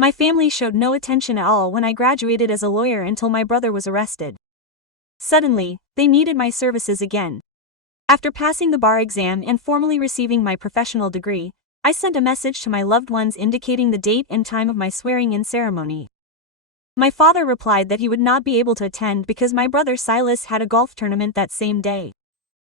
My family showed no attention at all when I graduated as a lawyer until my brother was arrested. Suddenly, they needed my services again. After passing the bar exam and formally receiving my professional degree, I sent a message to my loved ones indicating the date and time of my swearing-in ceremony. My father replied that he would not be able to attend because my brother Silas had a golf tournament that same day.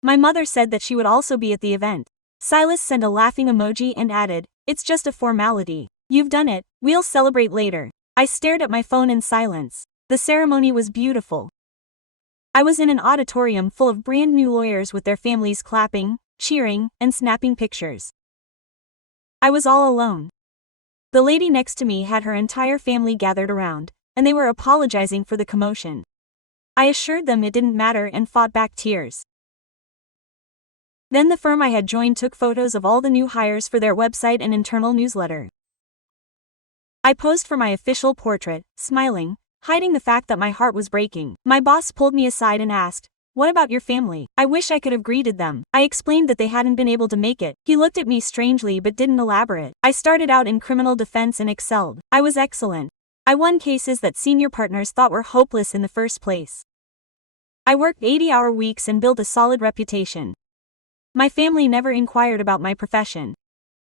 My mother said that she would also be at the event. Silas sent a laughing emoji and added, "It's just a formality. You've done it, we'll celebrate later." I stared at my phone in silence. The ceremony was beautiful. I was in an auditorium full of brand new lawyers with their families clapping, cheering, and snapping pictures. I was all alone. The lady next to me had her entire family gathered around, and they were apologizing for the commotion. I assured them it didn't matter and fought back tears. Then the firm I had joined took photos of all the new hires for their website and internal newsletter. I posed for my official portrait, smiling, hiding the fact that my heart was breaking. My boss pulled me aside and asked, "What about your family?" I wish I could have greeted them. I explained that they hadn't been able to make it. He looked at me strangely but didn't elaborate. I started out in criminal defense and excelled. I was excellent. I won cases that senior partners thought were hopeless in the first place. I worked 80-hour weeks and built a solid reputation. My family never inquired about my profession.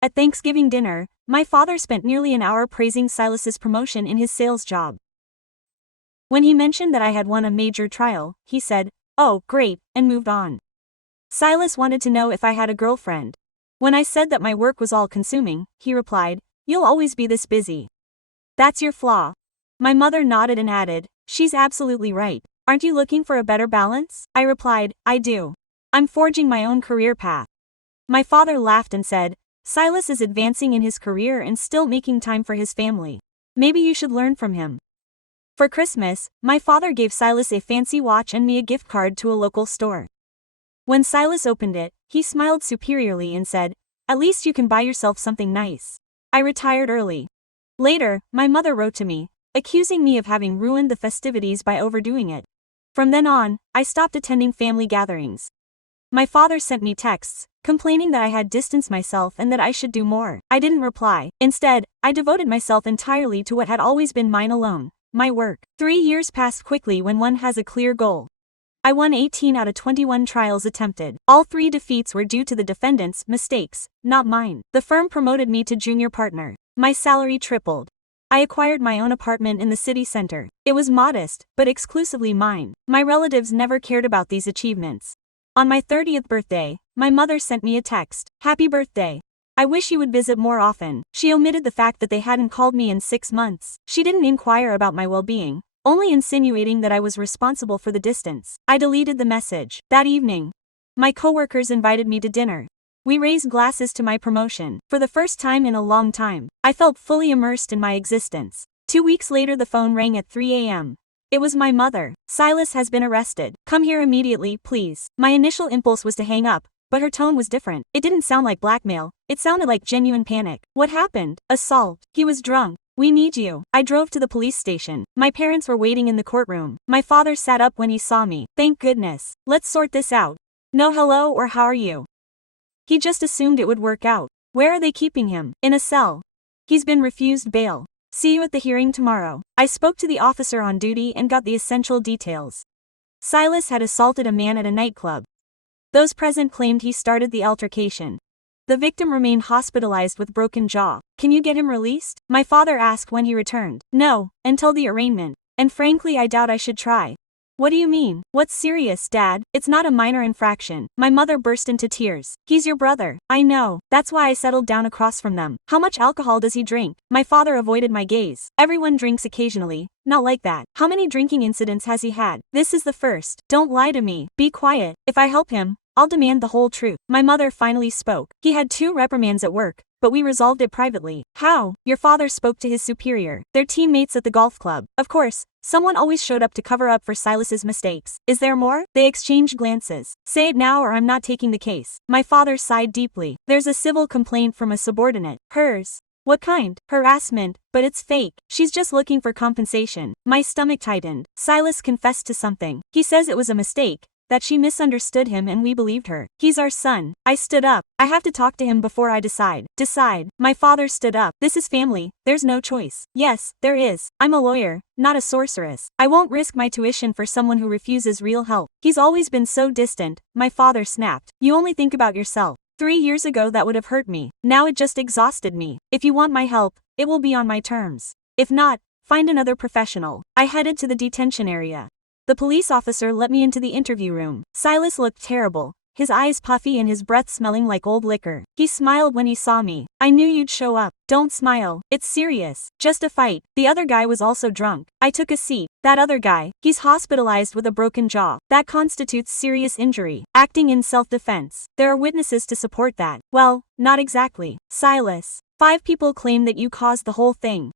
At Thanksgiving dinner, my father spent nearly an hour praising Silas's promotion in his sales job. When he mentioned that I had won a major trial, he said, "Oh, great," and moved on. Silas wanted to know if I had a girlfriend. When I said that my work was all-consuming, he replied, "You'll always be this busy. That's your flaw." My mother nodded and added, "She's absolutely right. Aren't you looking for a better balance?" I replied, "I do. I'm forging my own career path." My father laughed and said, "Silas is advancing in his career and still making time for his family. Maybe you should learn from him." For Christmas, my father gave Silas a fancy watch and me a gift card to a local store. When Silas opened it, he smiled superiorly and said, "At least you can buy yourself something nice." I retired early. Later, my mother wrote to me, accusing me of having ruined the festivities by overdoing it. From then on, I stopped attending family gatherings. My father sent me texts, complaining that I had distanced myself and that I should do more. I didn't reply. Instead, I devoted myself entirely to what had always been mine alone, my work. 3 years passed quickly when one has a clear goal. I won 18 out of 21 trials attempted. All 3 defeats were due to the defendant's mistakes, not mine. The firm promoted me to junior partner. My salary tripled. I acquired my own apartment in the city center. It was modest, but exclusively mine. My relatives never cared about these achievements. On my 30th birthday, my mother sent me a text. "Happy birthday. I wish you would visit more often." She omitted the fact that they hadn't called me in 6 months. She didn't inquire about my well-being, only insinuating that I was responsible for the distance. I deleted the message. That evening, my coworkers invited me to dinner. We raised glasses to my promotion. For the first time in a long time, I felt fully immersed in my existence. 2 weeks later the phone rang at 3 a.m. It was my mother. "Silas has been arrested. Come here immediately, please." My initial impulse was to hang up, but her tone was different. It didn't sound like blackmail, it sounded like genuine panic. "What happened?" "Assault. He was drunk. We need you." I drove to the police station. My parents were waiting in the courtroom. My father sat up when he saw me. "Thank goodness. Let's sort this out. No hello or how are you." He just assumed it would work out. "Where are they keeping him?" "In a cell. He's been refused bail. See you at the hearing tomorrow." I spoke to the officer on duty and got the essential details. Silas had assaulted a man at a nightclub. Those present claimed he started the altercation. The victim remained hospitalized with broken jaw. "Can you get him released?" my father asked when he returned. "No, until the arraignment. And frankly I doubt I should try." "What do you mean? What's serious, Dad? It's not a minor infraction." My mother burst into tears. "He's your brother." "I know. That's why I settled down across from them." "How much alcohol does he drink?" My father avoided my gaze. "Everyone drinks occasionally. Not like that." "How many drinking incidents has he had?" "This is the first." "Don't lie to me. Be quiet. If I help him, I'll demand the whole truth." My mother finally spoke. "He had 2 reprimands at work, but we resolved it privately." "How?" "Your father spoke to his superior. They're teammates at the golf club. Of course, someone always showed up to cover up for Silas's mistakes. Is there more?" They exchanged glances. "Say it now or I'm not taking the case." My father sighed deeply. "There's a civil complaint from a subordinate. Hers." "What kind?" "Harassment, but it's fake. She's just looking for compensation." My stomach tightened. Silas confessed to something. He says it was a mistake, that she misunderstood him and we believed her. He's our son. I stood up. I have to talk to him before I decide. My father stood up. This is family. There's no choice. Yes, there is. I'm a lawyer, not a sorceress. I won't risk my tuition for someone who refuses real help. He's always been so distant, my father snapped. You only think about yourself. 3 years ago that would have hurt me. Now it just exhausted me. If you want my help, it will be on my terms. If not, find another professional. I headed to the detention area. The police officer let me into the interview room. Silas looked terrible, his eyes puffy and his breath smelling like old liquor. He smiled when he saw me. I knew you'd show up. Don't smile. It's serious. Just a fight. The other guy was also drunk. I took a seat. That other guy, he's hospitalized with a broken jaw. That constitutes serious injury. Acting in self-defense. There are witnesses to support that. Well, not exactly. Silas. 5 people claim that you caused the whole thing.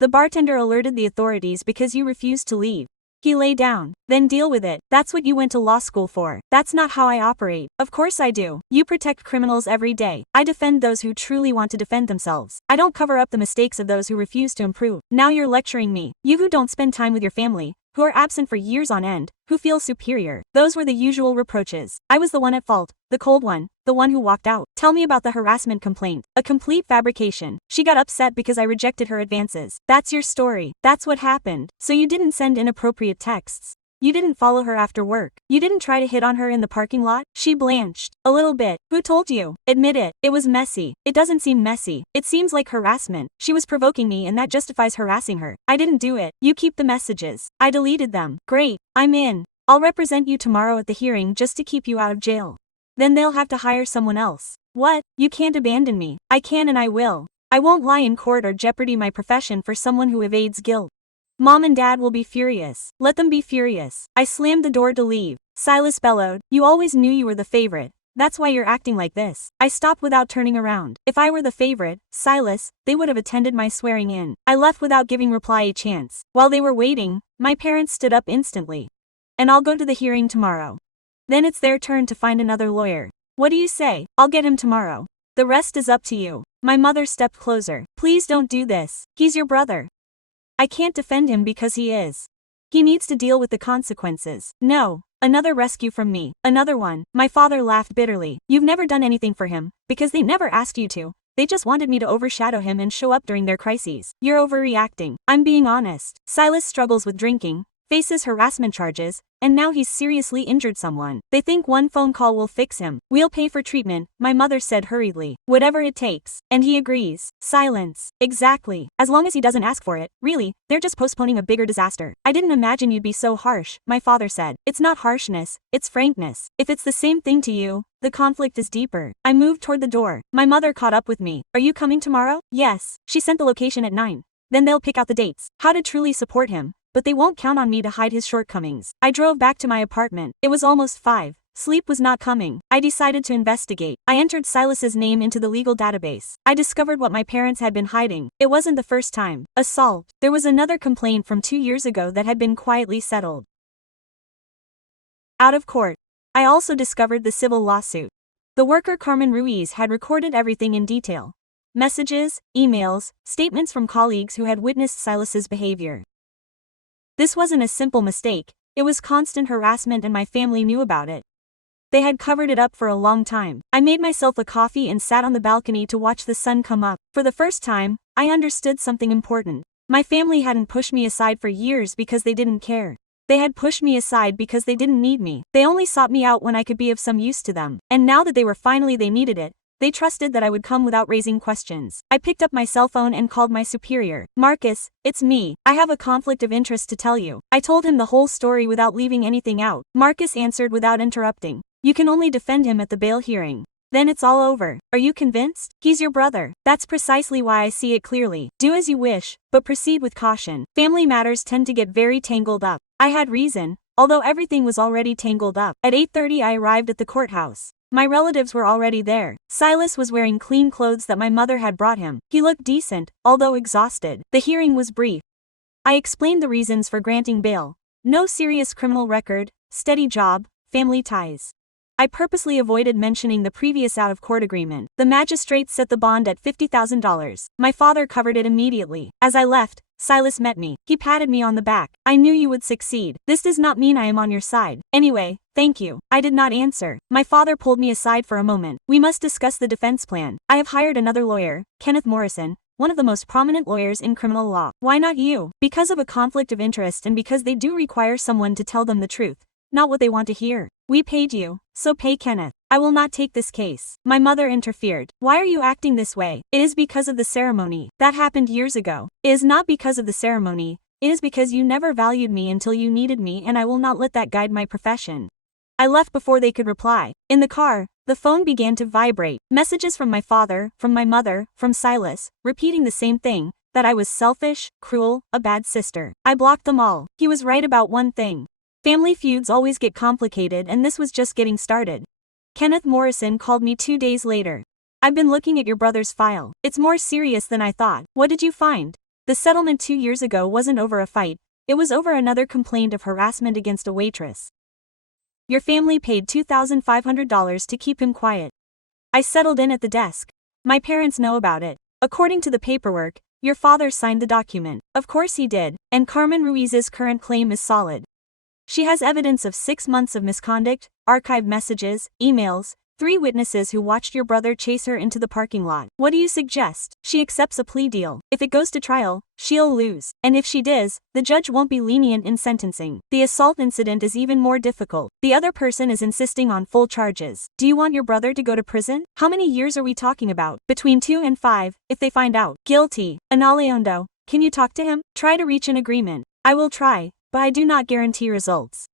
The bartender alerted the authorities because you refused to leave. He lay down. Then deal with it. That's what you went to law school for. That's not how I operate. Of course I do. You protect criminals every day. I defend those who truly want to defend themselves. I don't cover up the mistakes of those who refuse to improve. Now you're lecturing me. You who don't spend time with your family, who are absent for years on end, who feel superior. Those were the usual reproaches. I was the one at fault, the cold one, the one who walked out. Tell me about the harassment complaint. A complete fabrication. She got upset because I rejected her advances. That's your story. That's what happened. So you didn't send inappropriate texts. You didn't follow her after work. You didn't try to hit on her in the parking lot? She blanched. A little bit. Who told you? Admit it. It was messy. It doesn't seem messy. It seems like harassment. She was provoking me and that justifies harassing her. I didn't do it. You keep the messages. I deleted them. Great. I'm in. I'll represent you tomorrow at the hearing just to keep you out of jail. Then they'll have to hire someone else. What? You can't abandon me. I can and I will. I won't lie in court or jeopardy my profession for someone who evades guilt. Mom and Dad will be furious. Let them be furious. I slammed the door to leave. Silas bellowed. You always knew you were the favorite. That's why you're acting like this. I stopped without turning around. If I were the favorite, Silas, they would have attended my swearing in. I left without giving reply a chance. While they were waiting, my parents stood up instantly. And I'll go to the hearing tomorrow. Then it's their turn to find another lawyer. What do you say? I'll get him tomorrow. The rest is up to you. My mother stepped closer. Please don't do this. He's your brother. I can't defend him because he is. He needs to deal with the consequences. No. Another rescue from me. Another one. My father laughed bitterly. You've never done anything for him, because they never asked you to. They just wanted me to overshadow him and show up during their crises. You're overreacting. I'm being honest. Silas struggles with drinking, faces harassment charges, and now he's seriously injured someone. They think one phone call will fix him. We'll pay for treatment, my mother said hurriedly. Whatever it takes. And he agrees. Silence. Exactly. As long as he doesn't ask for it. Really, they're just postponing a bigger disaster. I didn't imagine you'd be so harsh, my father said. It's not harshness, it's frankness. If it's the same thing to you, the conflict is deeper. I moved toward the door. My mother caught up with me. Are you coming tomorrow? Yes. She sent the location at 9. Then they'll pick out the dates. How to truly support him. But they won't count on me to hide his shortcomings. I drove back to my apartment. It was almost 5. Sleep was not coming. I decided to investigate. I entered Silas's name into the legal database. I discovered what my parents had been hiding. It wasn't the first time. Assault. There was another complaint from 2 years ago that had been quietly settled. Out of court. I also discovered the civil lawsuit. The worker Carmen Ruiz had recorded everything in detail. Messages, emails, statements from colleagues who had witnessed Silas's behavior. This wasn't a simple mistake, it was constant harassment and my family knew about it. They had covered it up for a long time. I made myself a coffee and sat on the balcony to watch the sun come up. For the first time, I understood something important. My family hadn't pushed me aside for years because they didn't care. They had pushed me aside because they didn't need me. They only sought me out when I could be of some use to them. And now that they needed it, they trusted that I would come without raising questions. I picked up my cell phone and called my superior. Marcus, it's me. I have a conflict of interest to tell you. I told him the whole story without leaving anything out. Marcus answered without interrupting. You can only defend him at the bail hearing. Then it's all over. Are you convinced? He's your brother. That's precisely why I see it clearly. Do as you wish, but proceed with caution. Family matters tend to get very tangled up. I had reason, although everything was already tangled up. At 8:30 I arrived at the courthouse. My relatives were already there. Silas was wearing clean clothes that my mother had brought him. He looked decent, although exhausted. The hearing was brief. I explained the reasons for granting bail. No serious criminal record, steady job, family ties. I purposely avoided mentioning the previous out-of-court agreement. The magistrate set the bond at $50,000. My father covered it immediately. As I left, Silas met me. He patted me on the back. I knew you would succeed. This does not mean I am on your side. Anyway, thank you. I did not answer. My father pulled me aside for a moment. We must discuss the defense plan. I have hired another lawyer, Kenneth Morrison, one of the most prominent lawyers in criminal law. Why not you? Because of a conflict of interest and because they do require someone to tell them the truth, not what they want to hear. We paid you, so pay Kenneth. I will not take this case. My mother interfered. Why are you acting this way? It is because of the ceremony. That happened years ago. It is not because of the ceremony. It is because you never valued me until you needed me, and I will not let that guide my profession. I left before they could reply. In the car, the phone began to vibrate. Messages from my father, from my mother, from Silas, repeating the same thing, that I was selfish, cruel, a bad sister. I blocked them all. He was right about one thing. Family feuds always get complicated, and this was just getting started. Kenneth Morrison called me 2 days later. I've been looking at your brother's file. It's more serious than I thought. What did you find? The settlement 2 years ago wasn't over a fight. It was over another complaint of harassment against a waitress. Your family paid $2,500 to keep him quiet. I settled in at the desk. My parents know about it. According to the paperwork, your father signed the document. Of course he did, and Carmen Ruiz's current claim is solid. She has evidence of 6 months of misconduct, archived messages, emails, 3 witnesses who watched your brother chase her into the parking lot. What do you suggest? She accepts a plea deal. If it goes to trial, she'll lose. And if she does, the judge won't be lenient in sentencing. The assault incident is even more difficult. The other person is insisting on full charges. Do you want your brother to go to prison? How many years are we talking about? Between 2 and 5, if they find out. Guilty. Analeondo, can you talk to him? Try to reach an agreement. I will try, but I do not guarantee results.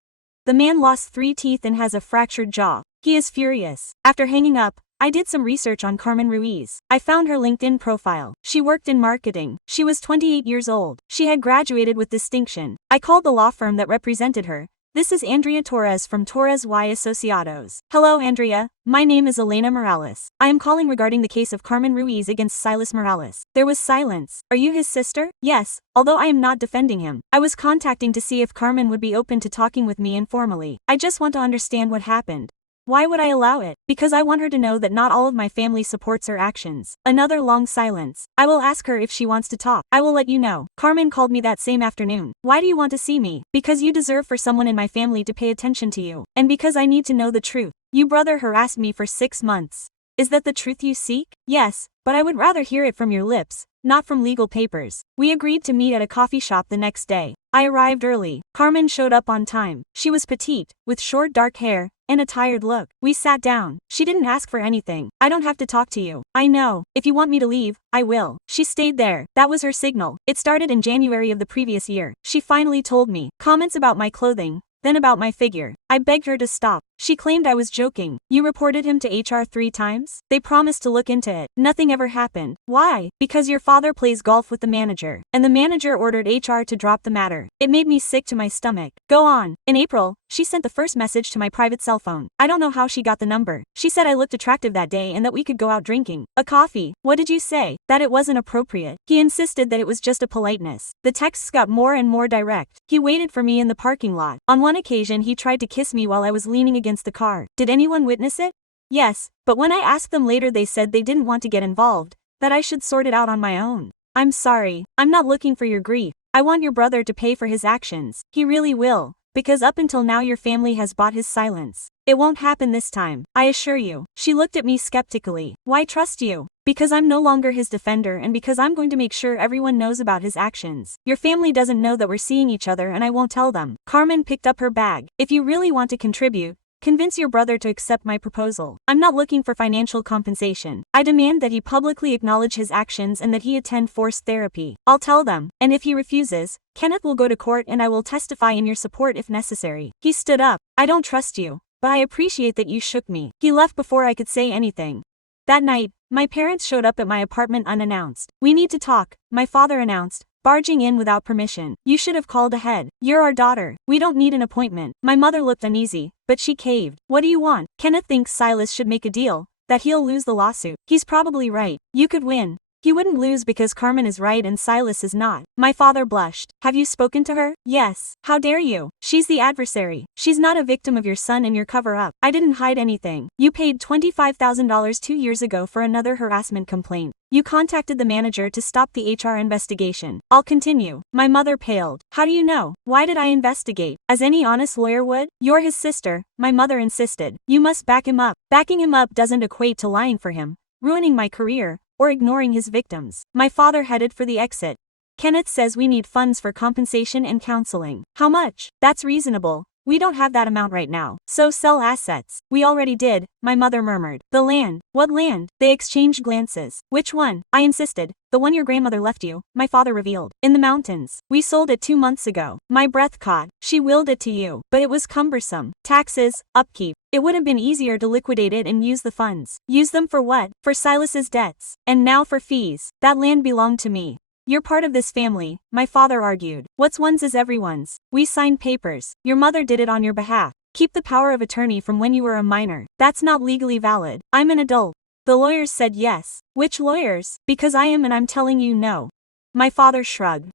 The man lost 3 teeth and has a fractured jaw. He is furious. After hanging up, I did some research on Carmen Ruiz. I found her LinkedIn profile. She worked in marketing. She was 28 years old. She had graduated with distinction. I called the law firm that represented her. This is Andrea Torres from Torres y Asociados. Hello Andrea, my name is Elena Morales. I am calling regarding the case of Carmen Ruiz against Silas Morales. There was silence. Are you his sister? Yes, although I am not defending him. I was contacting to see if Carmen would be open to talking with me informally. I just want to understand what happened. Why would I allow it? Because I want her to know that not all of my family supports her actions. Another long silence. I will ask her if she wants to talk. I will let you know. Carmen called me that same afternoon. Why do you want to see me? Because you deserve for someone in my family to pay attention to you. And because I need to know the truth. Your brother harassed me for 6 months. Is that the truth you seek? Yes, but I would rather hear it from your lips, not from legal papers. We agreed to meet at a coffee shop the next day. I arrived early. Carmen showed up on time. She was petite, with short dark hair, and a tired look. We sat down. She didn't ask for anything. I don't have to talk to you. I know. If you want me to leave, I will. She stayed there. That was her signal. It started in January of the previous year. She finally told me. Comments about my clothing, then about my figure. I begged her to stop. She claimed I was joking. You reported him to HR 3 times? They promised to look into it. Nothing ever happened. Why? Because your father plays golf with the manager, and the manager ordered HR to drop the matter. It made me sick to my stomach. Go on. In April, she sent the first message to my private cell phone. I don't know how she got the number. She said I looked attractive that day and that we could go out drinking. A coffee. What did you say? That it wasn't appropriate. He insisted that it was just a politeness. The texts got more and more direct. He waited for me in the parking lot. On one occasion he tried to kiss me while I was leaning against the car. Did anyone witness it? Yes, but when I asked them later they said they didn't want to get involved, that I should sort it out on my own. I'm sorry. I'm not looking for your grief. I want your brother to pay for his actions. He really will. Because up until now your family has bought his silence. It won't happen this time, I assure you. She looked at me skeptically. Why trust you? Because I'm no longer his defender and because I'm going to make sure everyone knows about his actions. Your family doesn't know that we're seeing each other and I won't tell them. Carmen picked up her bag. If you really want to contribute, convince your brother to accept my proposal. I'm not looking for financial compensation. I demand that he publicly acknowledge his actions and that he attend forced therapy. I'll tell them, and if he refuses, Kenneth will go to court and I will testify in your support if necessary. He stood up. I don't trust you, but I appreciate that you shook me. He left before I could say anything. That night, my parents showed up at my apartment unannounced. We need to talk, my father announced, barging in without permission. You should have called ahead. You're our daughter. We don't need an appointment. My mother looked uneasy, but she caved. What do you want? Kenneth thinks Silas should make a deal, that he'll lose the lawsuit. He's probably right. You could win. He wouldn't lose because Carmen is right and Silas is not. My father blushed. Have you spoken to her? Yes. How dare you? She's the adversary. She's not a victim of your son and your cover-up. I didn't hide anything. You paid $25,000 2 years ago for another harassment complaint. You contacted the manager to stop the HR investigation. I'll continue. My mother paled. How do you know? Why did I investigate? As any honest lawyer would? You're his sister, my mother insisted. You must back him up. Backing him up doesn't equate to lying for him, ruining my career, or ignoring his victims. My father headed for the exit. Kenneth says we need funds for compensation and counseling. How much? That's reasonable. We don't have that amount right now. So sell assets. We already did, my mother murmured. The land. What land? They exchanged glances. Which one? I insisted. The one your grandmother left you, my father revealed. In the mountains. We sold it 2 months ago. My breath caught. She willed it to you. But it was cumbersome. Taxes, upkeep. It would have been easier to liquidate it and use the funds. Use them for what? For Silas's debts. And now for fees. That land belonged to me. You're part of this family, my father argued. What's one's is everyone's. We signed papers. Your mother did it on your behalf. Keep the power of attorney from when you were a minor. That's not legally valid. I'm an adult. The lawyers said yes. Which lawyers? Because I am and I'm telling you no. My father shrugged.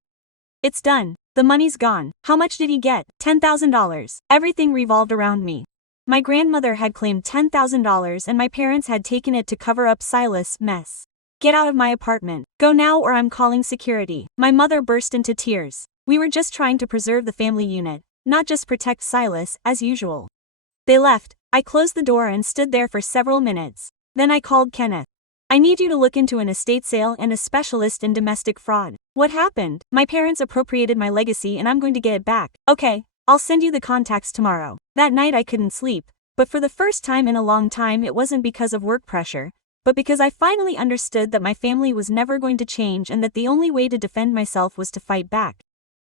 It's done. The money's gone. How much did he get? $10,000. Everything revolved around me. My grandmother had claimed $10,000 and my parents had taken it to cover up Silas' mess. Get out of my apartment. Go now or I'm calling security. My mother burst into tears. We were just trying to preserve the family unit, not just protect Silas, as usual. They left. I closed the door and stood there for several minutes. Then I called Kenneth. I need you to look into an estate sale and a specialist in domestic fraud. What happened? My parents appropriated my legacy and I'm going to get it back. Okay, I'll send you the contacts tomorrow. That night I couldn't sleep, but for the first time in a long time it wasn't because of work pressure, but because I finally understood that my family was never going to change and that the only way to defend myself was to fight back.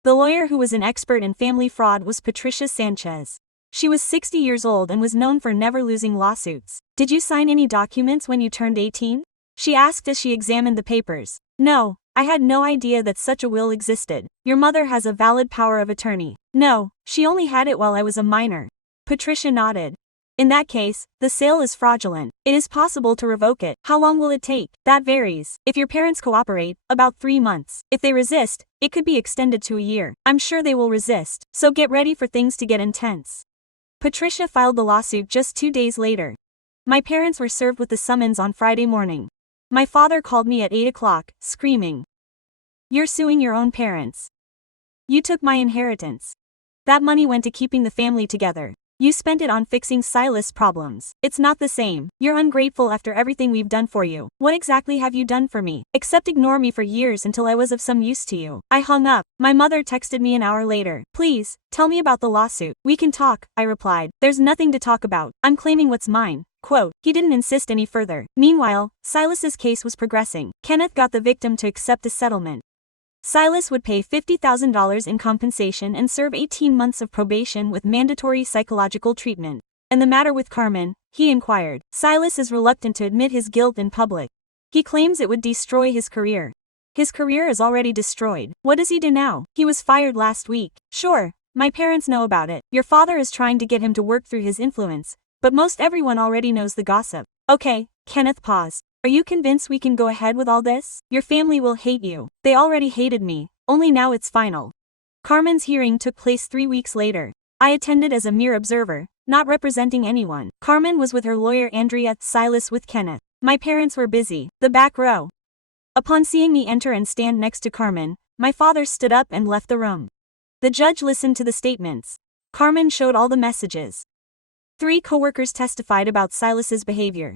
The lawyer who was an expert in family fraud was Patricia Sanchez. She was 60 years old and was known for never losing lawsuits. Did you sign any documents when you turned 18? She asked as she examined the papers. No, I had no idea that such a will existed. Your mother has a valid power of attorney. No, she only had it while I was a minor. Patricia nodded. In that case, the sale is fraudulent. It is possible to revoke it. How long will it take? That varies. If your parents cooperate, about 3 months. If they resist, it could be extended to a year. I'm sure they will resist, so get ready for things to get intense. Patricia filed the lawsuit just 2 days later. My parents were served with the summons on Friday morning. My father called me at 8 o'clock, screaming. You're suing your own parents. You took my inheritance. That money went to keeping the family together. You spent it on fixing Silas' problems. It's not the same. You're ungrateful after everything we've done for you. What exactly have you done for me? Except ignore me for years until I was of some use to you. I hung up. My mother texted me an hour later. Please, tell me about the lawsuit. We can talk, I replied. There's nothing to talk about. I'm claiming what's mine. Quote, he didn't insist any further. Meanwhile, Silas's case was progressing. Kenneth got the victim to accept a settlement. Silas would pay $50,000 in compensation and serve 18 months of probation with mandatory psychological treatment. And the matter with Carmen, he inquired. Silas is reluctant to admit his guilt in public. He claims it would destroy his career. His career is already destroyed. What does he do now? He was fired last week. Sure, my parents know about it. Your father is trying to get him to work through his influence, but most everyone already knows the gossip. Okay, Kenneth paused. Are you convinced we can go ahead with all this? Your family will hate you. They already hated me, only now it's final. Carmen's hearing took place 3 weeks later. I attended as a mere observer, not representing anyone. Carmen was with her lawyer Andrea, Silas with Kenneth. My parents were busy. The back row. Upon seeing me enter and stand next to Carmen, my father stood up and left the room. The judge listened to the statements. Carmen showed all the messages. 3 coworkers testified about Silas's behavior.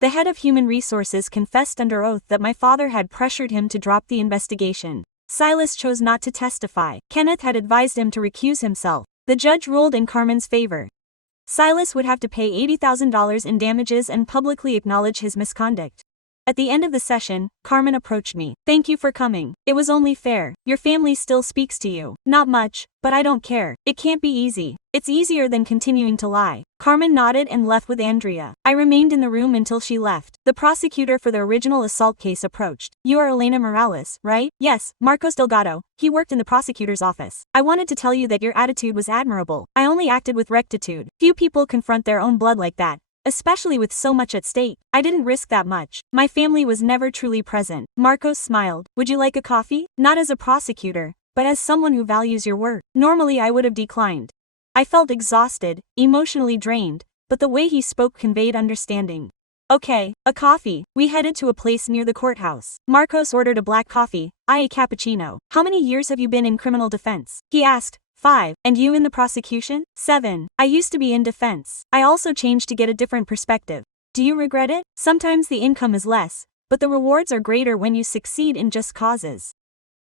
The head of human resources confessed under oath that my father had pressured him to drop the investigation. Silas chose not to testify. Kenneth had advised him to recuse himself. The judge ruled in Carmen's favor. Silas would have to pay $80,000 in damages and publicly acknowledge his misconduct. At the end of the session, Carmen approached me. Thank you for coming. It was only fair. Your family still speaks to you. Not much, but I don't care. It can't be easy. It's easier than continuing to lie. Carmen nodded and left with Andrea. I remained in the room until she left. The prosecutor for the original assault case approached. You are Elena Morales, right? Yes, Marcos Delgado. He worked in the prosecutor's office. I wanted to tell you that your attitude was admirable. I only acted with rectitude. Few people confront their own blood like that. especially with so much at stake. I didn't risk that much. My family was never truly present. Marcos smiled. Would you like a coffee? Not as a prosecutor, but as someone who values your work. Normally I would have declined. I felt exhausted, emotionally drained, but the way he spoke conveyed understanding. Okay, a coffee. We headed to a place near the courthouse. Marcos ordered a black coffee, I a cappuccino. How many years have you been in criminal defense? He asked. 5. And you in the prosecution? 7. I used to be in defense. I also changed to get a different perspective. Do you regret it? Sometimes the income is less, but the rewards are greater when you succeed in just causes.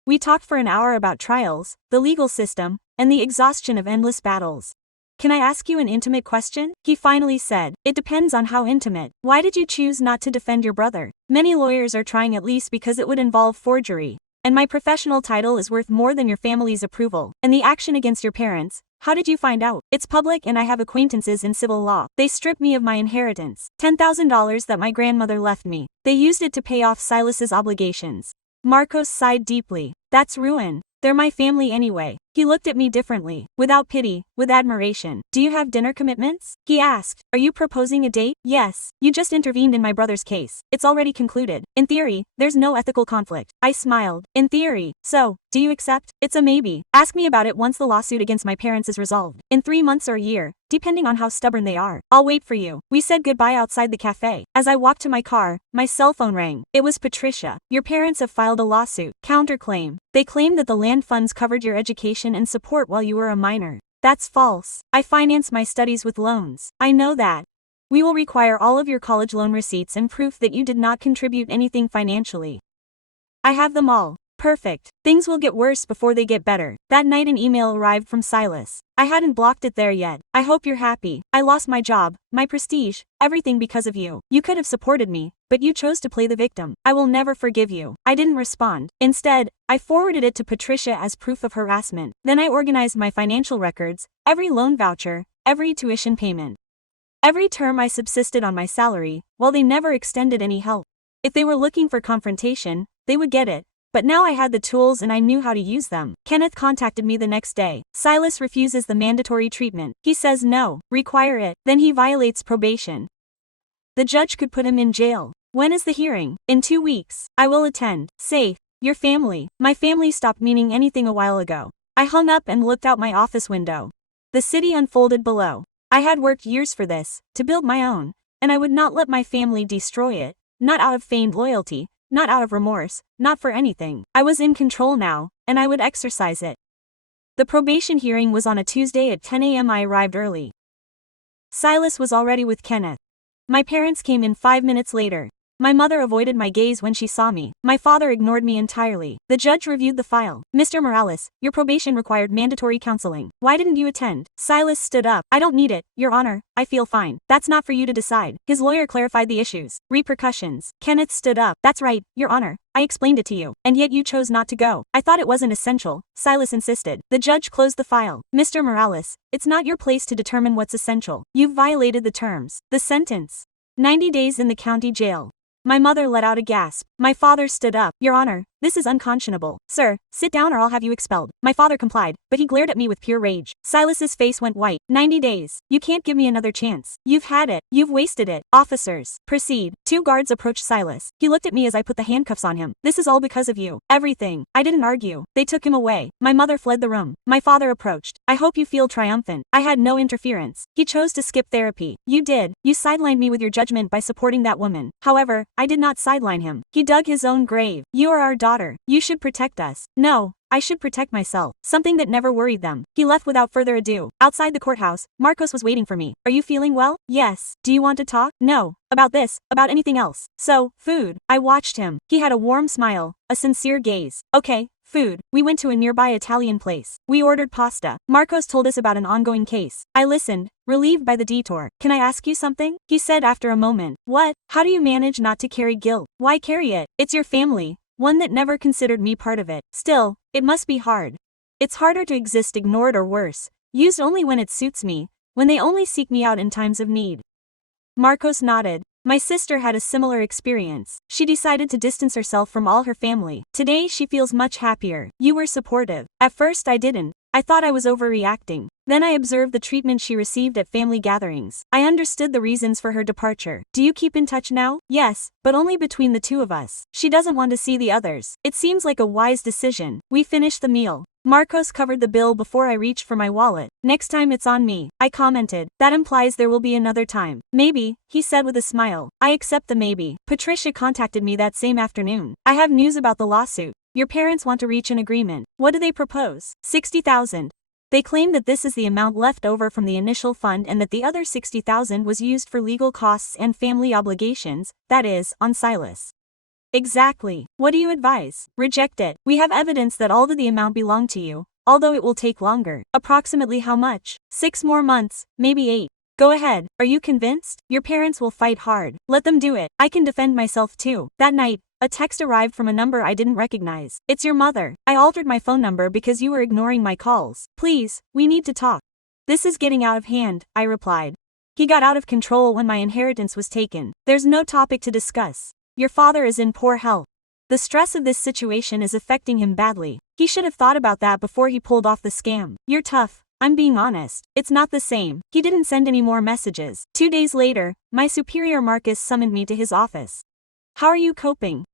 We talked for an hour about trials, the legal system, and the exhaustion of endless battles. Can I ask you an intimate question? He finally said. It depends on how intimate. Why did you choose not to defend your brother? Many lawyers are trying at least because it would involve forgery. And my professional title is worth more than your family's approval. And the action against your parents, how did you find out? It's public and I have acquaintances in civil law. They stripped me of my inheritance. $10,000 that my grandmother left me. They used it to pay off Silas's obligations. Marcos sighed deeply. That's ruin. They're my family anyway. He looked at me differently, without pity, with admiration. Do you have dinner commitments? He asked. Are you proposing a date? Yes. You just intervened in my brother's case. It's already concluded. In theory, there's no ethical conflict. I smiled. In theory. So, do you accept? It's a maybe. Ask me about it once the lawsuit against my parents is resolved. In 3 months or a year, depending on how stubborn they are. I'll wait for you. We said goodbye outside the cafe. As I walked to my car, my cell phone rang. It was Patricia. Your parents have filed a lawsuit. Counterclaim. They claim that the land funds covered your education and support while you were a minor. That's false. I financed my studies with loans. I know that. We will require all of your college loan receipts and proof that you did not contribute anything financially. I have them all. Perfect. Things will get worse before they get better. That night an email arrived from Silas. I hadn't blocked it there yet. I hope you're happy. I lost my job, my prestige, everything because of you. You could have supported me, but you chose to play the victim. I will never forgive you. I didn't respond. Instead, I forwarded it to Patricia as proof of harassment. Then I organized my financial records, every loan voucher, every tuition payment. Every term I subsisted on my salary, while they never extended any help. If they were looking for confrontation, they would get it. But now I had the tools and I knew how to use them. Kenneth contacted me the next day. Silas refuses the mandatory treatment. He says no, require it, then he violates probation. The judge could put him in jail. When is the hearing? In 2 weeks. I will attend. Safe. Your family. My family stopped meaning anything a while ago. I hung up and looked out my office window. The city unfolded below. I had worked years for this, to build my own, and I would not let my family destroy it, not out of feigned loyalty, not out of remorse, not for anything. I was in control now, and I would exercise it. The probation hearing was on a Tuesday at 10 a.m. I arrived early. Silas was already with Kenneth. My parents came in 5 minutes later. My mother avoided my gaze when she saw me. My father ignored me entirely. The judge reviewed the file. Mr. Morales, your probation required mandatory counseling. Why didn't you attend? Silas stood up. I don't need it, Your Honor. I feel fine. That's not for you to decide. His lawyer clarified the issues. Repercussions. Kenneth stood up. That's right, Your Honor. I explained it to you, and yet you chose not to go. I thought it wasn't essential, Silas insisted. The judge closed the file. Mr. Morales, it's not your place to determine what's essential. You've violated the terms. The sentence. 90 days in the county jail. My mother let out a gasp. My father stood up. Your Honor, this is unconscionable. Sir, sit down or I'll have you expelled. My father complied, but he glared at me with pure rage. Silas's face went white. 90 days. You can't give me another chance. You've had it. You've wasted it. Officers, proceed. 2 guards approached Silas. He looked at me as I put the handcuffs on him. This is all because of you. Everything. I didn't argue. They took him away. My mother fled the room. My father approached. I hope you feel triumphant. I had no interference. He chose to skip therapy. You did. You sidelined me with your judgment by supporting that woman. However, I did not sideline him. He dug his own grave. You are our daughter. You should protect us. No, I should protect myself. Something that never worried them. He left without further ado. Outside the courthouse, Marcos was waiting for me. Are you feeling well? Yes. Do you want to talk? No. About this, about anything else. So, food. I watched him. He had a warm smile, a sincere gaze. Okay. Food. We went to a nearby Italian place. We ordered pasta. Marcos told us about an ongoing case. I listened, relieved by the detour. Can I ask you something? He said after a moment. What? How do you manage not to carry guilt? Why carry it? It's your family. One that never considered me part of it. Still, it must be hard. It's harder to exist ignored or worse, used only when it suits me, when they only seek me out in times of need. Marcos nodded. My sister had a similar experience. She decided to distance herself from all her family. Today she feels much happier. You were supportive. At first I didn't. I thought I was overreacting. Then I observed the treatment she received at family gatherings. I understood the reasons for her departure. Do you keep in touch now? Yes, but only between the two of us. She doesn't want to see the others. It seems like a wise decision. We finished the meal. Marcos covered the bill before I reached for my wallet. Next time it's on me, I commented. That implies there will be another time. Maybe, he said with a smile. I accept the maybe. Patricia contacted me that same afternoon. I have news about the lawsuit. Your parents want to reach an agreement. What do they propose? 60,000. They claim that this is the amount left over from the initial fund and that the other 60,000 was used for legal costs and family obligations, that is, on Silas. Exactly. What do you advise? Reject it. We have evidence that all of the amount belonged to you, although it will take longer. Approximately how much? 6 more months, maybe 8. Go ahead. Are you convinced? Your parents will fight hard. Let them do it. I can defend myself too. That night, a text arrived from a number I didn't recognize. It's your mother. I altered my phone number because you were ignoring my calls. Please, we need to talk. This is getting out of hand, I replied. He got out of control when my inheritance was taken. There's no topic to discuss. Your father is in poor health. The stress of this situation is affecting him badly. He should have thought about that before he pulled off the scam. You're tough. I'm being honest. It's not the same. He didn't send any more messages. 2 days later, my superior Marcus summoned me to his office. How are you coping?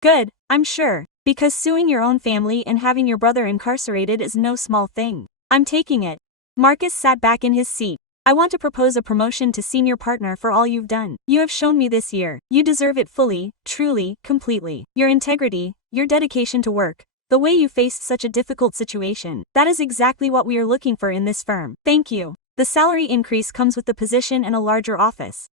Good, I'm sure, because suing your own family and having your brother incarcerated is no small thing. I'm taking it. Marcus sat back in his seat. I want to propose a promotion to senior partner for all you've done. You have shown me this year. You deserve it fully, truly, completely. Your integrity, your dedication to work, the way you faced such a difficult situation. That is exactly what we are looking for in this firm. Thank you. The salary increase comes with the position and a larger office.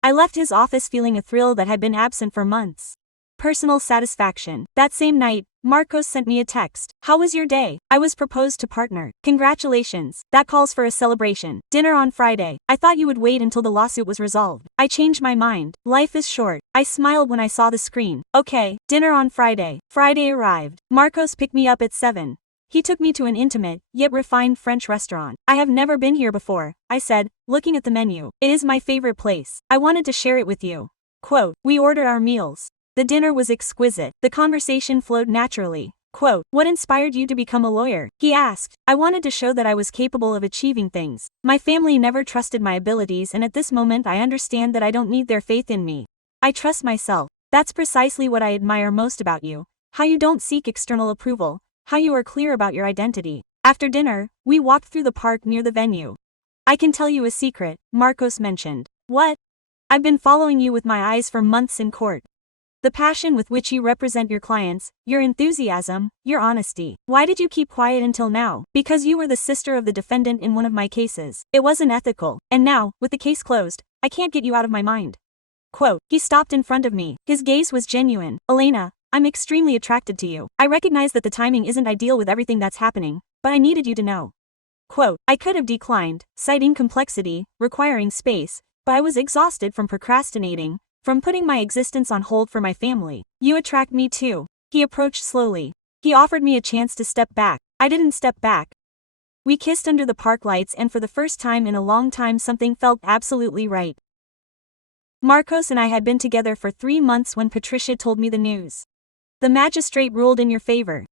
I left his office feeling a thrill that had been absent for months. Personal satisfaction. That same night, Marcos sent me a text. How was your day? I was proposed to partner. Congratulations. That calls for a celebration. Dinner on Friday. I thought you would wait until the lawsuit was resolved. I changed my mind. Life is short. I smiled when I saw the screen. Okay, dinner on Friday. Friday arrived. Marcos picked me up at 7. He took me to an intimate, yet refined French restaurant. I have never been here before, I said, looking at the menu. It is my favorite place. I wanted to share it with you. Quote, we ordered our meals. The dinner was exquisite. The conversation flowed naturally. Quote, what inspired you to become a lawyer? He asked. I wanted to show that I was capable of achieving things. My family never trusted my abilities, and at this moment I understand that I don't need their faith in me. I trust myself. That's precisely what I admire most about you. How you don't seek external approval. How you are clear about your identity. After dinner, we walked through the park near the venue. I can tell you a secret, Marcos mentioned. What? I've been following you with my eyes for months in court. The passion with which you represent your clients, your enthusiasm, your honesty. Why did you keep quiet until now? Because you were the sister of the defendant in one of my cases. It wasn't ethical. And now, with the case closed, I can't get you out of my mind. Quote, he stopped in front of me. His gaze was genuine. Elena, I'm extremely attracted to you. I recognize that the timing isn't ideal with everything that's happening, but I needed you to know. Quote, I could have declined, citing complexity, requiring space, but I was exhausted from procrastinating, from putting my existence on hold for my family. You attract me too. He approached slowly. He offered me a chance to step back. I didn't step back. We kissed under the park lights, and for the first time in a long time something felt absolutely right. Marcos and I had been together for 3 months when Patricia told me the news. The magistrate ruled in your favor.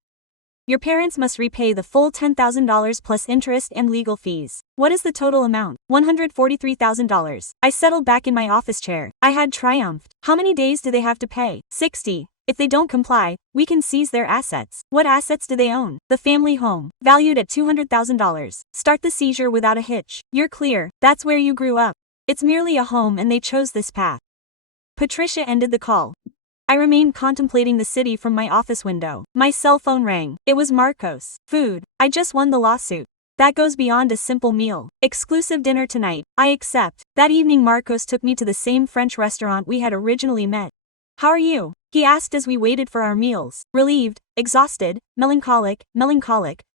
Your parents must repay the full $10,000 plus interest and legal fees. What is the total amount? $143,000. I settled back in my office chair. I had triumphed. How many days do they have to pay? 60. If they don't comply, we can seize their assets. What assets do they own? The family home, valued at $200,000. Start the seizure without a hitch. You're clear. That's where you grew up. It's merely a home and they chose this path. Patricia ended the call. I remained contemplating the city from my office window. My cell phone rang. It was Marcos. Food. I just won the lawsuit. That goes beyond a simple meal. Exclusive dinner tonight. I accept. That evening Marcos took me to the same French restaurant we had originally met. How are you? He asked as we waited for our meals. Relieved, exhausted, melancholic,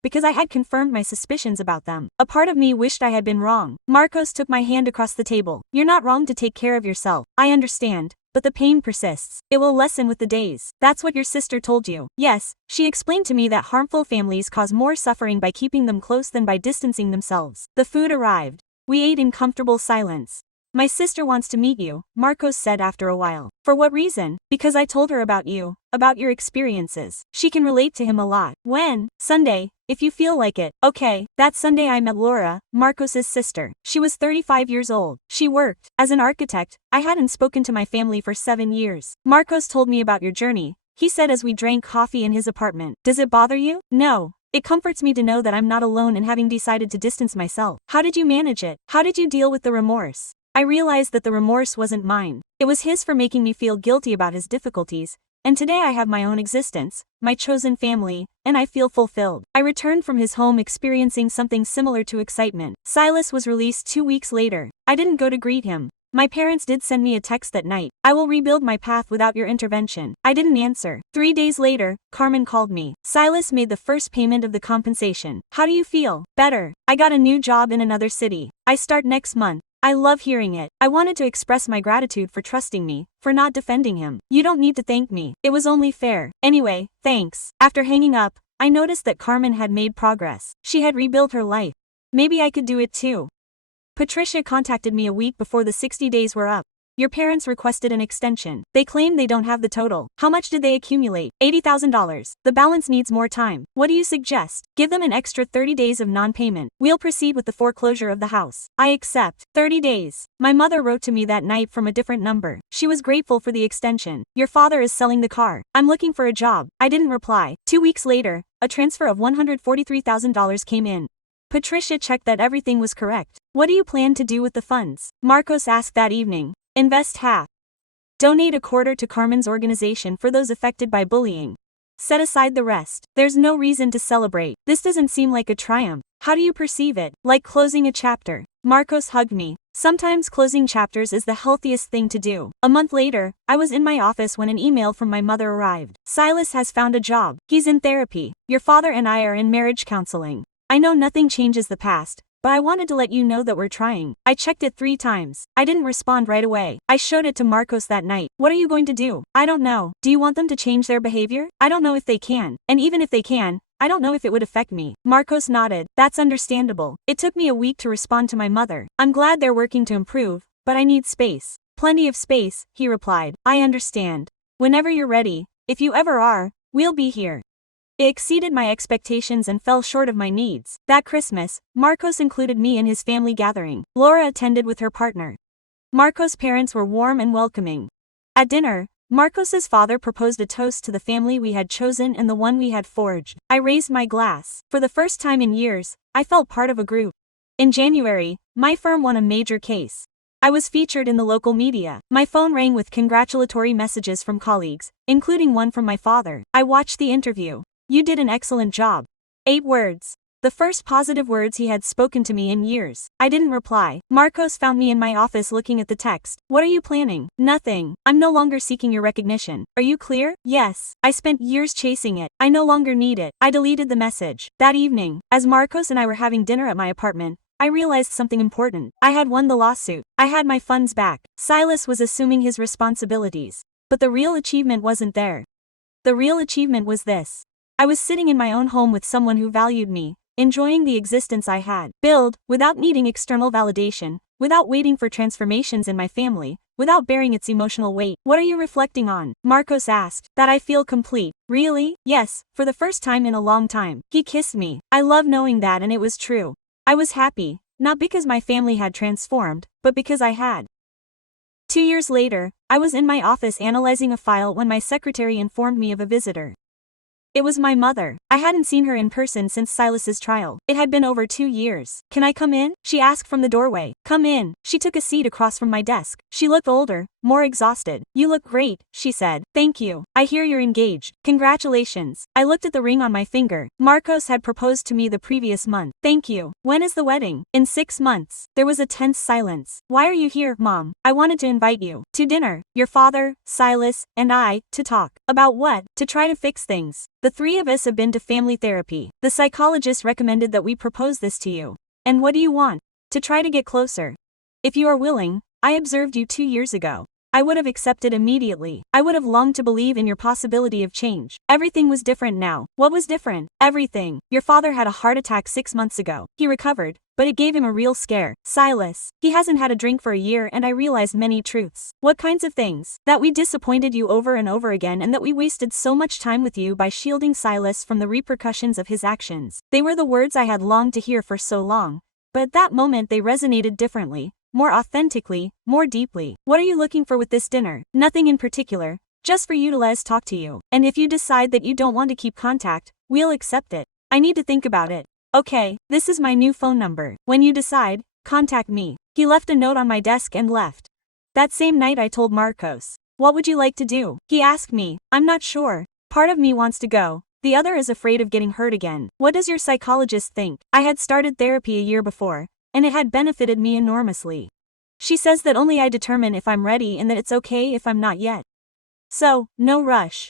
because I had confirmed my suspicions about them. A part of me wished I had been wrong. Marcos took my hand across the table. You're not wrong to take care of yourself. I understand. But the pain persists. It will lessen with the days. That's what your sister told you. Yes, she explained to me that harmful families cause more suffering by keeping them close than by distancing themselves. The food arrived. We ate in comfortable silence. My sister wants to meet you, Marcos said after a while. For what reason? Because I told her about you, about your experiences. She can relate to him a lot. When? Sunday, if you feel like it. Okay. That Sunday I met Laura, Marcos's sister. She was 35 years old. She worked as an architect. I hadn't spoken to my family for 7 years. Marcos told me about your journey, he said as we drank coffee in his apartment. Does it bother you? No. It comforts me to know that I'm not alone in having decided to distance myself. How did you manage it? How did you deal with the remorse? I realized that the remorse wasn't mine. It was his for making me feel guilty about his difficulties, and today I have my own existence, my chosen family, and I feel fulfilled. I returned from his home experiencing something similar to excitement. Silas was released 2 weeks later. I didn't go to greet him. My parents did send me a text that night. I will rebuild my path without your intervention. I didn't answer. 3 days later, Carmen called me. Silas made the first payment of the compensation. How do you feel? Better. I got a new job in another city. I start next month. I love hearing it. I wanted to express my gratitude for trusting me, for not defending him. You don't need to thank me. It was only fair. Anyway, thanks. After hanging up, I noticed that Carmen had made progress. She had rebuilt her life. Maybe I could do it too. Patricia contacted me a week before the 60 days were up. Your parents requested an extension. They claim they don't have the total. How much did they accumulate? $80,000. The balance needs more time. What do you suggest? Give them an extra 30 days of non-payment. We'll proceed with the foreclosure of the house. I accept. 30 days. My mother wrote to me that night from a different number. She was grateful for the extension. Your father is selling the car. I'm looking for a job. I didn't reply. 2 weeks later, a transfer of $143,000 came in. Patricia checked that everything was correct. What do you plan to do with the funds? Marcos asked that evening. Invest half. Donate a quarter to Carmen's organization for those affected by bullying. Set aside the rest. There's no reason to celebrate. This doesn't seem like a triumph. How do you perceive it? Like closing a chapter. Marcos hugged me. Sometimes closing chapters is the healthiest thing to do. A month later, I was in my office when an email from my mother arrived. Silas has found a job. He's in therapy. Your father and I are in marriage counseling. I know nothing changes the past, but I wanted to let you know that we're trying. I checked it 3 times. I didn't respond right away. I showed it to Marcos that night. What are you going to do? I don't know. Do you want them to change their behavior? I don't know if they can. And even if they can, I don't know if it would affect me. Marcos nodded. That's understandable. It took me a week to respond to my mother. I'm glad they're working to improve, but I need space. Plenty of space, he replied. I understand. Whenever you're ready, if you ever are, we'll be here. It exceeded my expectations and fell short of my needs. That Christmas, Marcos included me in his family gathering. Laura attended with her partner. Marcos' parents were warm and welcoming. At dinner, Marcos's father proposed a toast to the family we had chosen and the one we had forged. I raised my glass. For the first time in years, I felt part of a group. In January, my firm won a major case. I was featured in the local media. My phone rang with congratulatory messages from colleagues, including one from my father. I watched the interview. You did an excellent job. 8 words. The first positive words he had spoken to me in years. I didn't reply. Marcos found me in my office looking at the text. What are you planning? Nothing. I'm no longer seeking your recognition. Are you clear? Yes. I spent years chasing it. I no longer need it. I deleted the message. That evening, as Marcos and I were having dinner at my apartment, I realized something important. I had won the lawsuit. I had my funds back. Silas was assuming his responsibilities. But the real achievement wasn't there. The real achievement was this. I was sitting in my own home with someone who valued me, enjoying the existence I had built, without needing external validation, without waiting for transformations in my family, without bearing its emotional weight. What are you reflecting on? Marcos asked. That I feel complete. Really? Yes, for the first time in a long time. He kissed me. I love knowing that, and it was true. I was happy, not because my family had transformed, but because I had. 2 years later, I was in my office analyzing a file when my secretary informed me of a visitor. It was my mother. I hadn't seen her in person since Silas's trial. It had been over 2 years. Can I come in? She asked from the doorway. Come in. She took a seat across from my desk. She looked older, more exhausted. You look great, she said. Thank you. I hear you're engaged. Congratulations. I looked at the ring on my finger. Marcos had proposed to me the previous month. Thank you. When is the wedding? In 6 months. There was a tense silence. Why are you here, Mom? I wanted to invite you to dinner. Your father, Silas, and I, to talk. About what? To try to fix things. The 3 of us have been to family therapy. The psychologist recommended that we propose this to you. And what do you want? To try to get closer. If you are willing, I observed you 2 years ago. I would have accepted immediately. I would have longed to believe in your possibility of change. Everything was different now. What was different? Everything. Your father had a heart attack 6 months ago. He recovered, but it gave him a real scare. Silas. He hasn't had a drink for a year, and I realized many truths. What kinds of things? That we disappointed you over and over again, and that we wasted so much time with you by shielding Silas from the repercussions of his actions. They were the words I had longed to hear for so long. But at that moment they resonated differently, more authentically, more deeply. What are you looking for with this dinner? Nothing in particular, just for you to let us talk to you. And if you decide that you don't want to keep contact, we'll accept it. I need to think about it. Okay, this is my new phone number. When you decide, contact me. He left a note on my desk and left. That same night I told Marcos. What would you like to do? He asked me. I'm not sure. Part of me wants to go. The other is afraid of getting hurt again. What does your psychologist think? I had started therapy a year before, and it had benefited me enormously. She says that only I determine if I'm ready and that it's okay if I'm not yet. So, no rush.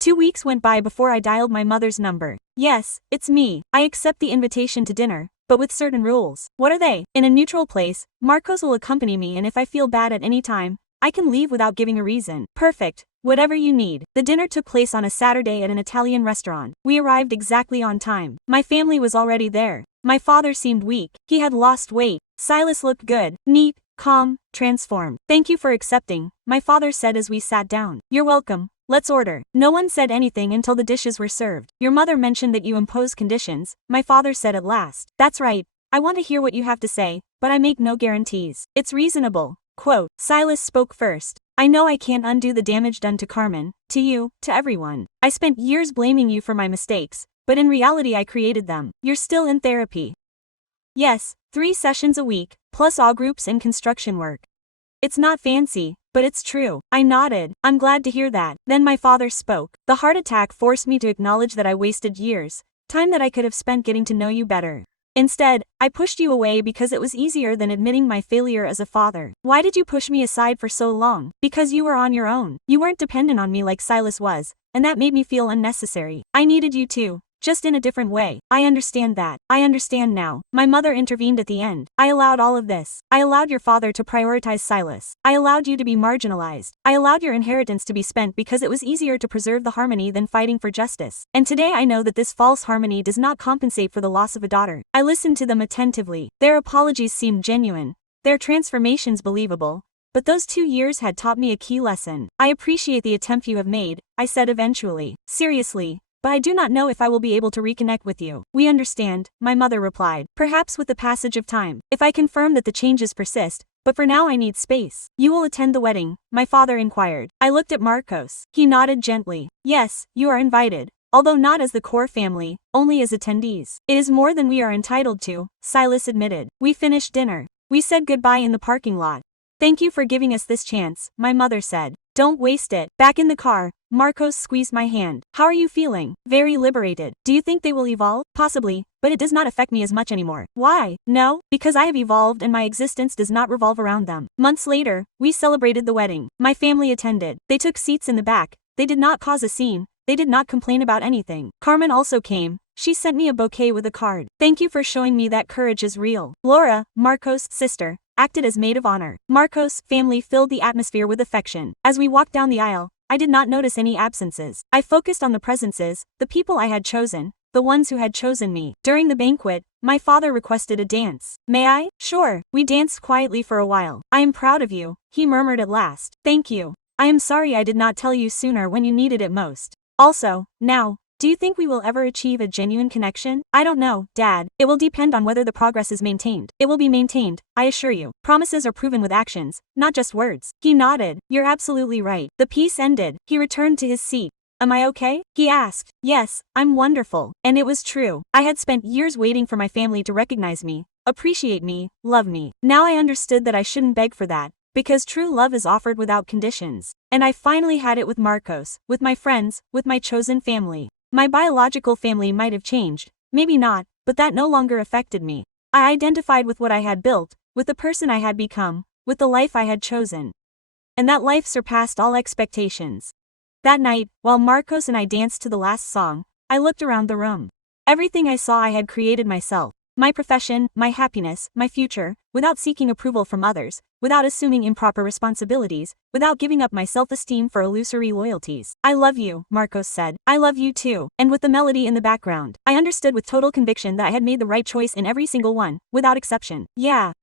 2 weeks went by before I dialed my mother's number. Yes, it's me. I accept the invitation to dinner, but with certain rules. What are they? In a neutral place, Marcos will accompany me, and if I feel bad at any time, I can leave without giving a reason. Perfect. Whatever you need. The dinner took place on a Saturday at an Italian restaurant. We arrived exactly on time. My family was already there. My father seemed weak. He had lost weight. Silas looked good, neat, calm, transformed. Thank you for accepting, my father said as we sat down. You're welcome. Let's order. No one said anything until the dishes were served. Your mother mentioned that you impose conditions, my father said at last. That's right. I want to hear what you have to say, but I make no guarantees. It's reasonable. Quote, Silas spoke first. I know I can't undo the damage done to Carmen, to you, to everyone. I spent years blaming you for my mistakes, but in reality I created them. You're still in therapy. Yes, 3 sessions a week, plus all groups and construction work. It's not fancy, but it's true. I nodded. I'm glad to hear that. Then my father spoke. The heart attack forced me to acknowledge that I wasted years, time that I could have spent getting to know you better. Instead, I pushed you away because it was easier than admitting my failure as a father. Why did you push me aside for so long? Because you were on your own. You weren't dependent on me like Silas was, and that made me feel unnecessary. I needed you too. Just in a different way. I understand that. I understand now. My mother intervened at the end. I allowed all of this. I allowed your father to prioritize Silas. I allowed you to be marginalized. I allowed your inheritance to be spent because it was easier to preserve the harmony than fighting for justice. And today I know that this false harmony does not compensate for the loss of a daughter. I listened to them attentively. Their apologies seemed genuine. Their transformations believable. But those 2 years had taught me a key lesson. I appreciate the attempt you have made, I said eventually. Seriously. But I do not know if I will be able to reconnect with you. We understand, my mother replied. Perhaps with the passage of time. If I confirm that the changes persist, but for now I need space. You will attend the wedding, my father inquired. I looked at Marcos. He nodded gently. Yes, you are invited. Although not as the core family, only as attendees. It is more than we are entitled to, Silas admitted. We finished dinner. We said goodbye in the parking lot. Thank you for giving us this chance, my mother said. Don't waste it. Back in the car, Marcos squeezed my hand. How are you feeling? Very liberated. Do you think they will evolve? Possibly, but it does not affect me as much anymore. Why? No, because I have evolved and my existence does not revolve around them. Months later, we celebrated the wedding. My family attended. They took seats in the back. They did not cause a scene. They did not complain about anything. Carmen also came. She sent me a bouquet with a card. Thank you for showing me that courage is real. Laura, Marcos' sister, acted as maid of honor. Marcos' family filled the atmosphere with affection. As we walked down the aisle, I did not notice any absences. I focused on the presences, the people I had chosen, the ones who had chosen me. During the banquet, my father requested a dance. May I? Sure. We danced quietly for a while. I am proud of you, he murmured at last. Thank you. I am sorry I did not tell you sooner when you needed it most. Also, now, do you think we will ever achieve a genuine connection? I don't know, Dad. It will depend on whether the progress is maintained. It will be maintained, I assure you. Promises are proven with actions, not just words. He nodded. You're absolutely right. The piece ended. He returned to his seat. Am I okay? He asked. Yes, I'm wonderful. And it was true. I had spent years waiting for my family to recognize me, appreciate me, love me. Now I understood that I shouldn't beg for that, because true love is offered without conditions. And I finally had it with Marcos, with my friends, with my chosen family. My biological family might have changed, maybe not, but that no longer affected me. I identified with what I had built, with the person I had become, with the life I had chosen. And that life surpassed all expectations. That night, while Marcos and I danced to the last song, I looked around the room. Everything I saw I had created myself. my profession, my happiness, my future, without seeking approval from others, without assuming improper responsibilities, without giving up my self-esteem for illusory loyalties. I love you, Marcos said. I love you too. And with the melody in the background, I understood with total conviction that I had made the right choice in every single one, without exception. Yeah,